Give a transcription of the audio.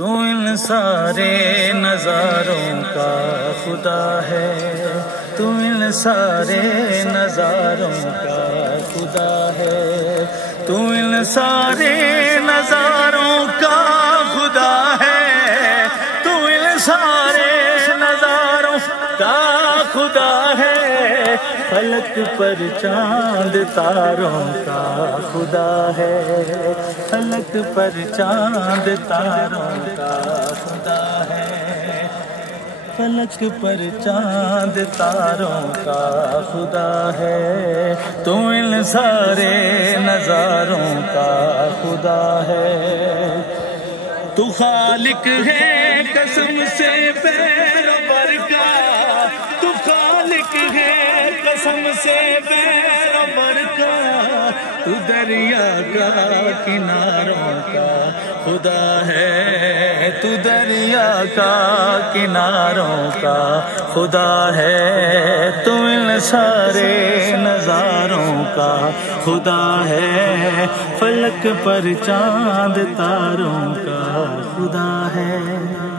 تو ان سارے نظاروں کا خدا ہے، تو ان سارے نظاروں کا خدا ہے، تو ان سارے نظاروں کا خدا ہے، تو ان سارے نظاروں کا خدا ہے، فلک پر چاند تاروں کا خدا ہے، فلک پر چاند تاروں کا خدا ہے، فلک پر چاند تاروں کا خدا ہے، تو ان سارے نظاروں کا خدا ہے، تو خالق ہے قسم سے بیر بر کا، تو خالق ہے قسم سے بیر بر کا، تو دریا کا کناروں کا خدا ہے، تو دریا کا کناروں کا خدا ہے، تو ان سارے نظاروں کا خدا ہے، فلک پر چاند تاروں کا خدا ہے۔